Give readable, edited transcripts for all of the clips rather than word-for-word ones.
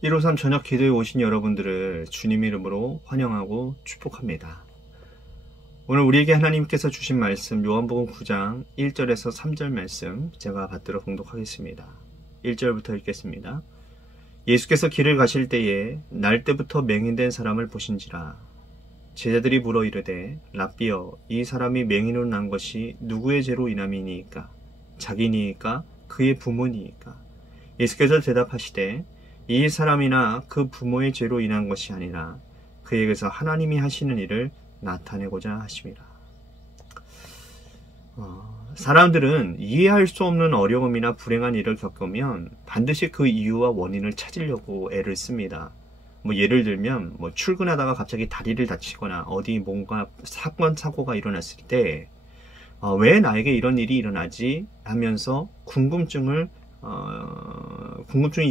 153 저녁 기도에 오신 여러분들을 주님 이름으로 환영하고 축복합니다. 오늘 우리에게 하나님께서 주신 말씀 요한복음 9장 1절에서 3절 말씀 제가 받들어 봉독하겠습니다. 1절부터 읽겠습니다. 예수께서 길을 가실 때에 날 때부터 맹인된 사람을 보신지라. 제자들이 물어 이르되 랍비여, 이 사람이 맹인으로 난 것이 누구의 죄로 인함이니이까? 자기니이까 그의 부모니이까? 예수께서 대답하시되 이 사람이나 그 부모의 죄로 인한 것이 아니라 그에게서 하나님이 하시는 일을 나타내고자 하심이라. 사람들은 이해할 수 없는 어려움이나 불행한 일을 겪으면 반드시 그 이유와 원인을 찾으려고 애를 씁니다. 예를 들면 출근하다가 갑자기 다리를 다치거나 어디 뭔가 사고가 일어났을 때 왜 나에게 이런 일이 일어나지 하면서 궁금증이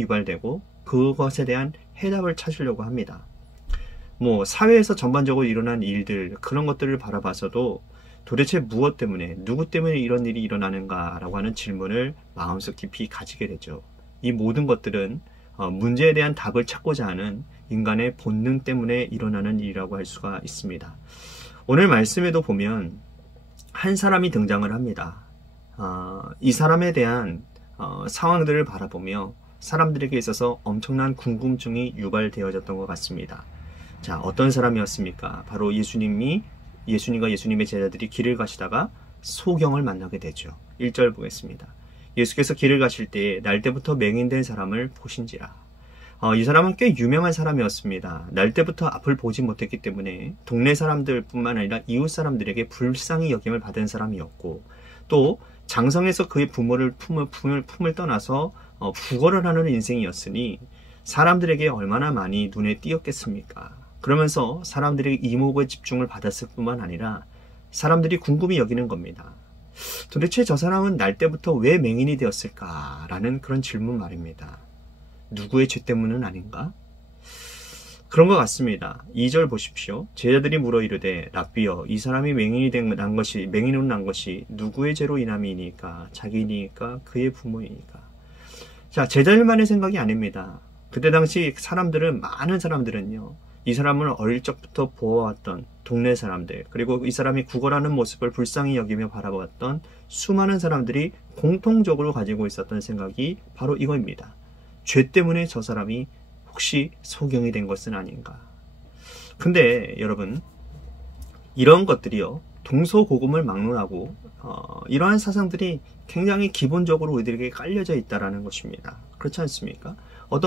유발되고 그것에 대한 해답을 찾으려고 합니다. 사회에서 전반적으로 일어난 일들, 그런 것들을 바라봐서도 도대체 무엇 때문에, 누구 때문에 이런 일이 일어나는가라고 하는 질문을 마음속 깊이 가지게 되죠. 이 모든 것들은 문제에 대한 답을 찾고자 하는 인간의 본능 때문에 일어나는 일이라고 할 수가 있습니다. 오늘 말씀에도 보면 한 사람이 등장을 합니다. 이 사람에 대한 상황들을 바라보며 사람들에게 있어서 엄청난 궁금증이 유발되어졌던 것 같습니다. 자, 어떤 사람이었습니까? 바로 예수님과 예수님의 제자들이 길을 가시다가 소경을 만나게 되죠. 1절 보겠습니다. 예수께서 길을 가실 때에 날 때부터 맹인된 사람을 보신지라. 이 사람은 꽤 유명한 사람이었습니다. 날 때부터 앞을 보지 못했기 때문에 동네 사람들뿐만 아니라 이웃 사람들에게 불쌍히 여김을 받은 사람이었고, 또 장성에서 그의 부모를 품을 떠나서 부거를 하는 인생이었으니 사람들에게 얼마나 많이 눈에 띄었겠습니까? 그러면서 사람들에게 이목의 집중을 받았을 뿐만 아니라 사람들이 궁금히 여기는 겁니다. 도대체 저 사람은 날 때부터 왜 맹인이 되었을까라는 그런 질문 말입니다. 누구의 죄 때문은 아닌가? 그런 것 같습니다. 2절 보십시오. 제자들이 물어 이르되 랍비여, 이 사람이 맹인으로 난 것이 누구의 죄로 인함이니까? 자기니까 그의 부모이니까? 자, 제자들만의 생각이 아닙니다. 그때 당시 많은 사람들은요, 이 사람을 어릴 적부터 보아왔던 동네 사람들, 그리고 이 사람이 구걸하는 모습을 불쌍히 여기며 바라보았던 수많은 사람들이 공통적으로 가지고 있었던 생각이 바로 이거입니다. 죄 때문에 저 사람이 혹시 소경이 된 것은 아닌가. 근데 여러분, 이런 것들이요, 동서고금을 막론하고 이러한 사상들이 굉장히 기본적으로 우리들에게 깔려져 있다는 것입니다. 그렇지 않습니까?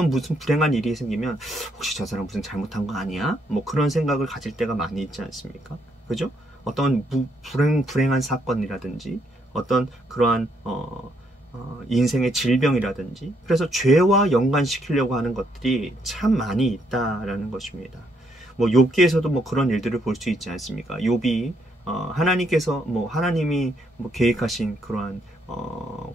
무슨 불행한 일이 생기면 혹시 저 사람 무슨 잘못한 거 아니야? 그런 생각을 가질 때가 많이 있지 않습니까? 그죠? 어떤 불행한 사건이라든지 어떤 그러한 인생의 질병이라든지, 그래서 죄와 연관시키려고 하는 것들이 참 많이 있다라는 것입니다. 욥기에서도 그런 일들을 볼 수 있지 않습니까? 욥이 하나님이 계획하신 그러한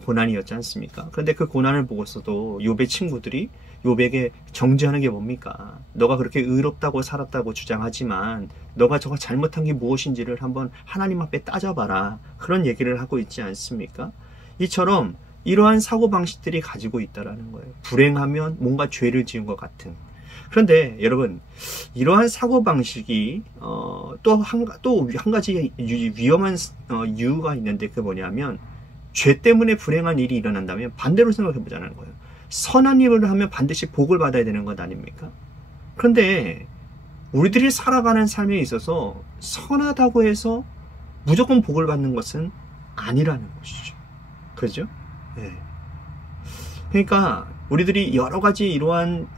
고난이었지 않습니까? 그런데 그 고난을 보고서도 욥의 친구들이 욥에게 정죄하는 게 뭡니까? 너가 그렇게 의롭다고 살았다고 주장하지만 너가 저가 잘못한 게 무엇인지를 한번 하나님 앞에 따져봐라, 그런 얘기를 하고 있지 않습니까? 이처럼 이러한 사고방식들이 가지고 있다라는 거예요. 불행하면 뭔가 죄를 지은 것 같은. 그런데 여러분, 이러한 사고방식이 또 한 가지 위험한 이유가 있는데, 그게 뭐냐면 죄 때문에 불행한 일이 일어난다면 반대로 생각해 보자는 거예요. 선한 일을 하면 반드시 복을 받아야 되는 것 아닙니까? 그런데 우리들이 살아가는 삶에 있어서 선하다고 해서 무조건 복을 받는 것은 아니라는 것이죠. 그렇죠? 네. 그러니까 우리들이 여러 가지 이러한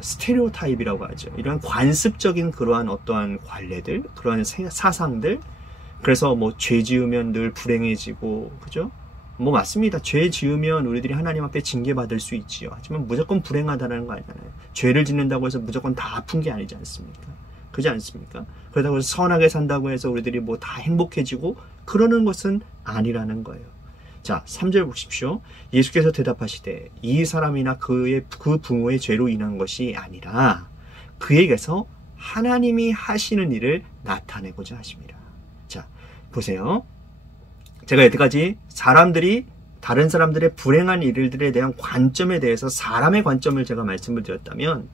스테레오타입이라고 하죠. 이러한 관습적인 그러한 어떠한 관례들, 그러한 사상들, 그래서 죄 지으면 늘 불행해지고, 그죠? 맞습니다. 죄 지으면 우리들이 하나님 앞에 징계받을 수 있지요. 하지만 무조건 불행하다는 거 아니잖아요. 죄를 짓는다고 해서 무조건 다 아픈 게 아니지 않습니까? 그렇지 않습니까? 그렇다고 해서 선하게 산다고 해서 우리들이 다 행복해지고 그러는 것은 아니라는 거예요. 자, 3절 보십시오. 예수께서 대답하시되 이 사람이나 그 부모의 죄로 인한 것이 아니라 그에게서 하나님이 하시는 일을 나타내고자 하십니다. 자, 보세요. 제가 여태까지 사람들이 다른 사람들의 불행한 일들에 대한 관점에 대해서 사람의 관점을 제가 말씀을 드렸다면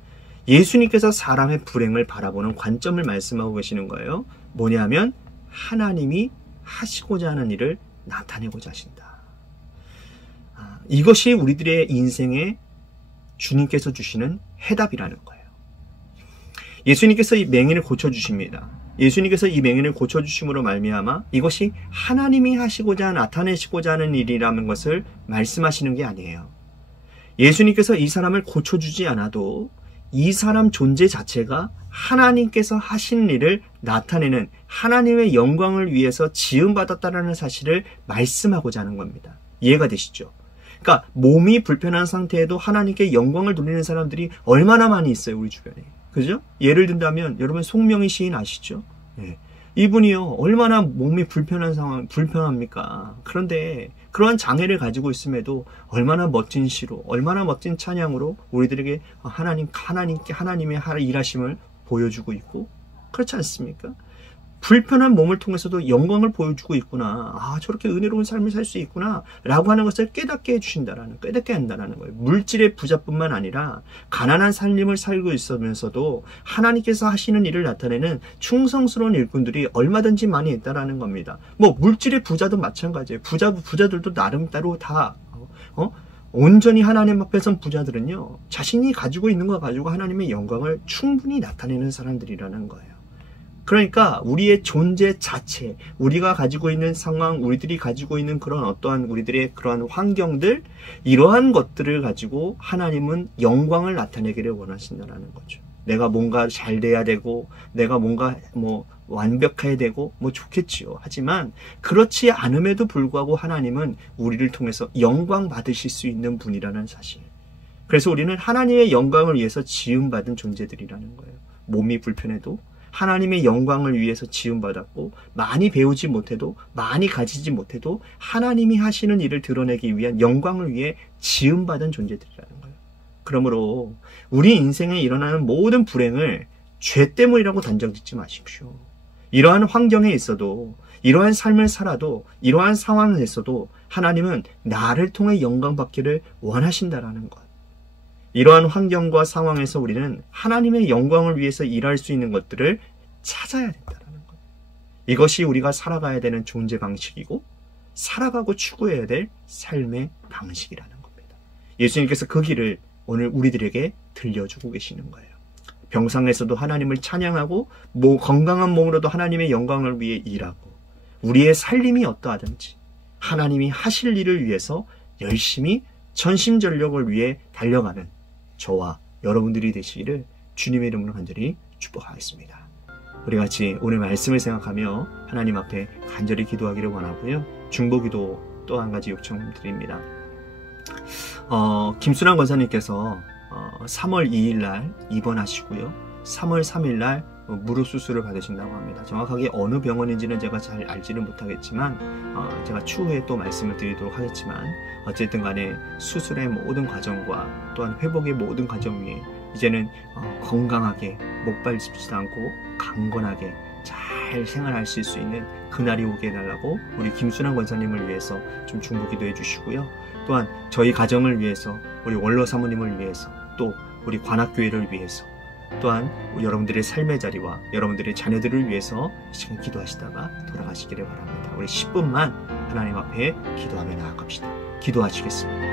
예수님께서 사람의 불행을 바라보는 관점을 말씀하고 계시는 거예요. 뭐냐면 하나님이 하시고자 하는 일을 나타내고자 하신다. 이것이 우리들의 인생에 주님께서 주시는 해답이라는 거예요. 예수님께서 이 맹인을 고쳐주십니다. 예수님께서 이 맹인을 고쳐주심으로 말미암아 이것이 하나님이 하시고자 나타내시고자 하는 일이라는 것을 말씀하시는 게 아니에요. 예수님께서 이 사람을 고쳐주지 않아도 이 사람 존재 자체가 하나님께서 하신 일을 나타내는 하나님의 영광을 위해서 지음받았다는 사실을 말씀하고자 하는 겁니다. 이해가 되시죠? 그러니까 몸이 불편한 상태에도 하나님께 영광을 돌리는 사람들이 얼마나 많이 있어요, 우리 주변에. 그죠? 예를 든다면 여러분 송명희 시인 아시죠? 네. 이분이요 얼마나 몸이 불편한 상황 불편합니까? 그런데 그러한 장애를 가지고 있음에도 얼마나 멋진 시로 얼마나 멋진 찬양으로 우리들에게 하나님의 일하심을 보여주고 있고 그렇지 않습니까? 불편한 몸을 통해서도 영광을 보여주고 있구나. 저렇게 은혜로운 삶을 살 수 있구나 라고 하는 것을 깨닫게 한다는 거예요. 물질의 부자뿐만 아니라 가난한 삶을 살고 있으면서도 하나님께서 하시는 일을 나타내는 충성스러운 일꾼들이 얼마든지 많이 있다라는 겁니다. 물질의 부자도 마찬가지예요. 부자들도 나름 따로 다 온전히 하나님 앞에선 부자들은요 자신이 가지고 있는 거 가지고 하나님의 영광을 충분히 나타내는 사람들이라는 거예요. 그러니까 우리의 존재 자체, 우리가 가지고 있는 상황, 우리들이 가지고 있는 그런 어떠한 우리들의 그러한 환경들, 이러한 것들을 가지고 하나님은 영광을 나타내기를 원하신다는 거죠. 내가 뭔가 잘 돼야 되고, 내가 뭔가 완벽해야 되고, 좋겠지요. 하지만 그렇지 않음에도 불구하고 하나님은 우리를 통해서 영광 받으실 수 있는 분이라는 사실. 그래서 우리는 하나님의 영광을 위해서 지음받은 존재들이라는 거예요. 몸이 불편해도 하나님의 영광을 위해서 지음받았고 많이 배우지 못해도 많이 가지지 못해도 하나님이 하시는 일을 드러내기 위한 영광을 위해 지음받은 존재들이라는 거예요. 그러므로 우리 인생에 일어나는 모든 불행을 죄 때문이라고 단정짓지 마십시오. 이러한 환경에 있어도 이러한 삶을 살아도 이러한 상황에서도 하나님은 나를 통해 영광 받기를 원하신다라는 것. 이러한 환경과 상황에서 우리는 하나님의 영광을 위해서 일할 수 있는 것들을 찾아야 된다는 거예요. 이것이 우리가 살아가야 되는 존재 방식이고 살아가고 추구해야 될 삶의 방식이라는 겁니다. 예수님께서 그 길을 오늘 우리들에게 들려주고 계시는 거예요. 병상에서도 하나님을 찬양하고 건강한 몸으로도 하나님의 영광을 위해 일하고 우리의 살림이 어떠하든지 하나님이 하실 일을 위해서 열심히 전심전력을 위해 달려가는 저와 여러분들이 되시기를 주님의 이름으로 간절히 축복하겠습니다. 우리 같이 오늘 말씀을 생각하며 하나님 앞에 간절히 기도하기를 원하고요. 중보기도 또 한 가지 요청드립니다. 김순환 권사님께서 3월 2일 날 입원하시고요. 3월 3일 날 무릎 수술을 받으신다고 합니다. 정확하게 어느 병원인지는 제가 잘 알지는 못하겠지만 제가 추후에 또 말씀을 드리도록 하겠지만 어쨌든 간에 수술의 모든 과정과 또한 회복의 모든 과정 위에 이제는 건강하게 목 밟지도 않고 강건하게 잘 생활하실 수 있는 그날이 오게 해달라고 우리 김순환 권사님을 위해서 좀 중보기도해 주시고요. 또한 저희 가정을 위해서 우리 원로 사모님을 위해서 또 우리 관악교회를 위해서 또한 여러분들의 삶의 자리와 여러분들의 자녀들을 위해서 지금 기도하시다가 돌아가시기를 바랍니다. 우리 10분만 하나님 앞에 기도하며 나아갑시다. 기도하시겠습니다.